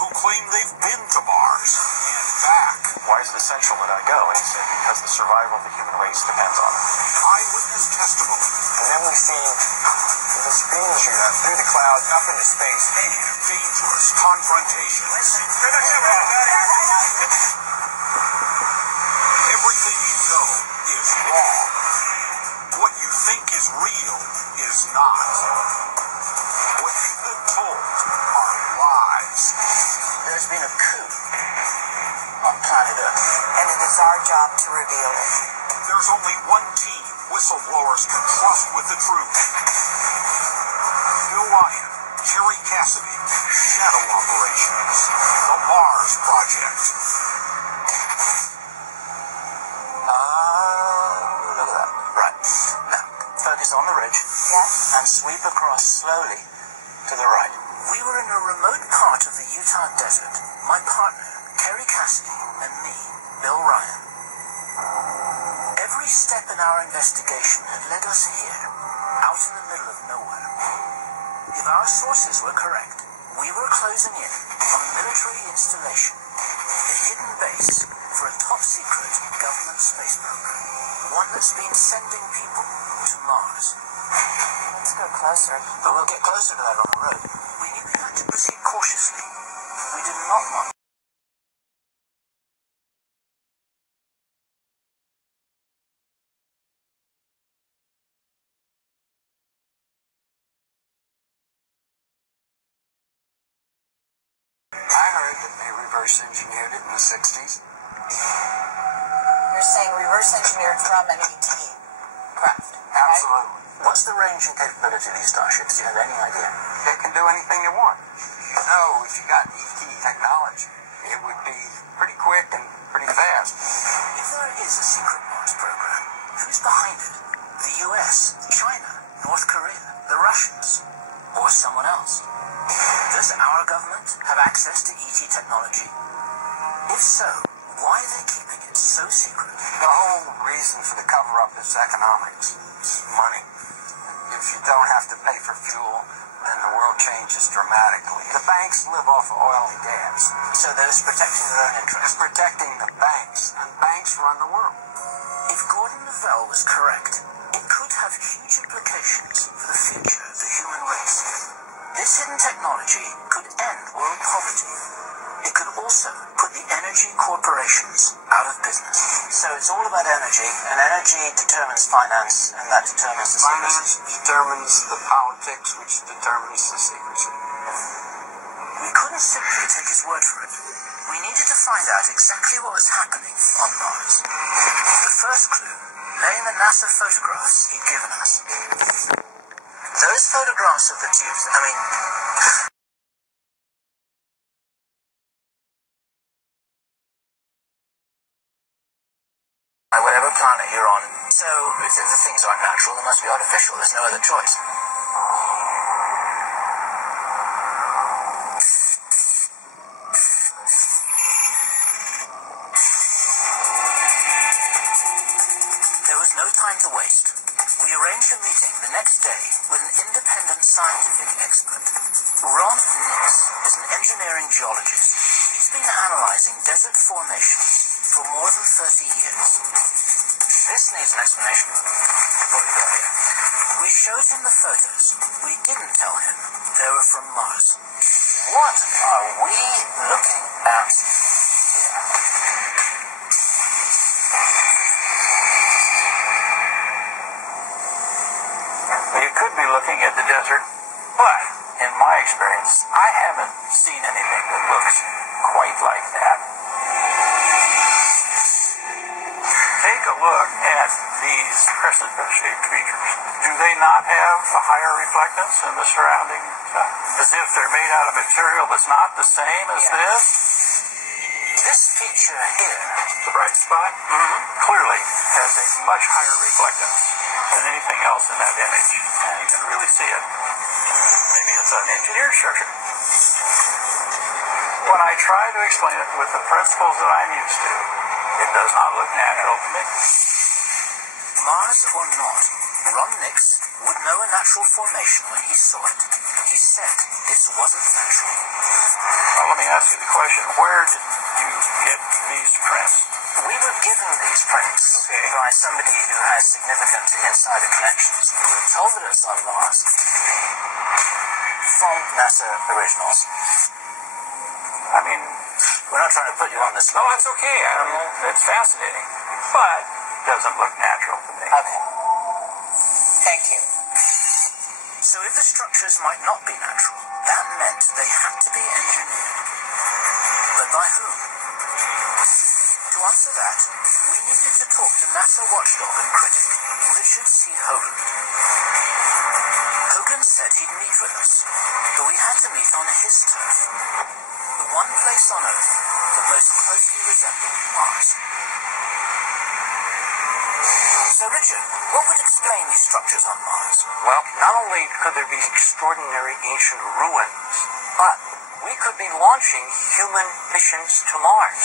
who claim they've been to Mars and back. Why is it essential that I go? And he said, because the survival of the human race depends on it. Eyewitness testimony. And then we see this beam shoot up through the clouds up into space. And dangerous confrontations. Everything you know is wrong. What you think is real is not. What you've been told are lies. There's been a coup on planet Earth, and it is our job to reveal it. There's only one team whistleblowers can trust with the truth. Bill Ryan, Jerry Cassidy, Shadow Operations, the Mars Project. Look at that. Right. Now, focus on the ridge. Yes? And sweep across slowly to the right. We were in a remote part of the Utah desert. My partner, Kerry Cassidy, and me, Bill Ryan. Every step in our investigation had led us here, out in the middle of nowhere. If our sources were correct, we were closing in on a military installation, a hidden base for a top-secret government space program, one that's been sending people to Mars. Let's go closer. But we'll get closer to that on the road. We knew we had to proceed cautiously. We did not want... I heard that they reverse engineered it in the 60s. You're saying reverse engineered from an ET craft, right? Absolutely. What's the range and capability of these starships? Do you have any idea? They can do anything you want. You know, if you got ET technology, it would be pretty quick and pretty fast. If there is a secret Mars program, who's behind it? The US, China, North Korea, the Russians, or someone else? Does our government have access to ET technology? If so, why are they keeping it so secret? The whole reason for the cover-up is economics. It's money. If you don't have to pay for fuel, then the world changes dramatically. The banks live off of oil and gas. So they're just protecting their own It's interests. protecting the banks, and banks run the world. If Gordon Lavelle was correct, it could have huge implications for the future of the human race. This hidden technology could end world poverty. It could also put the energy corporations out of business. So it's all about energy, and energy determines finance, and that determines the Finance secrecy. determines the politics, which determines the secrecy. We couldn't simply take his word for it. We needed to find out exactly what was happening on Mars. The first clue lay in the NASA photographs he'd given us. Those photographs of the tubes, whatever planet you're on, so if the things aren't natural, they must be artificial. There's no other choice. There was no time to waste. We arranged a meeting the next day with an independent scientific expert. Ron Nix is an engineering geologist. He's been analyzing desert formations for more than 30 years. This needs an explanation. What have we got here? We showed him the photos. We didn't tell him they were from Mars. What are we looking at here? You could be looking at the desert, but in my experience, I haven't seen anything that looks quite like that. Take a look at these crescent-shaped features. Do they not have a higher reflectance than the surrounding stuff? As if they're made out of material that's not the same as this? This feature here, The bright spot clearly has a much higher reflectance than anything else in that image. And you can really see it. Maybe it's an engineered structure. When I try to explain it with the principles that I'm used to, it does not look natural to me. Mars or not, Ron Nix would know a natural formation when he saw it. He said this wasn't natural. Well, let me ask you the question, where did you get these prints? We were given these prints by somebody who has significant insider connections. We were told that it's on Mars from NASA originals. I mean, We're not trying to put you on the spot. no, it's okay. I mean, it's fascinating, but it doesn't look natural to me. Okay. Thank you. So if the structures might not be natural, that meant they had to be engineered. But by whom? To answer that, we needed to talk to NASA watchdog and critic, Richard C. Hoagland. Hoagland said he'd meet with us, but we had to meet on his turf, the one place on Earth that most closely resembled Mars. So Richard, what would explain these structures on Mars? Well, not only could there be extraordinary ancient ruins, but we could be launching human missions to Mars.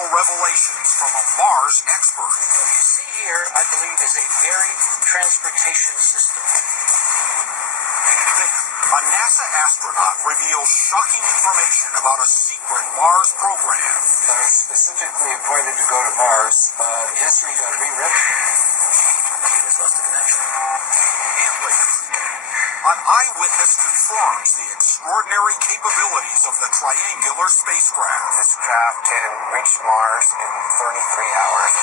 Revelations from a Mars expert. What you see here, I believe, is a very transportation system. Then, a NASA astronaut reveals shocking information about a secret Mars program. I was specifically appointed to go to Mars. History got rewritten. We just lost the connection. And later, an eyewitness confirms the extraordinary capabilities of the triangular spacecraft. This craft can reach Mars in 33 hours.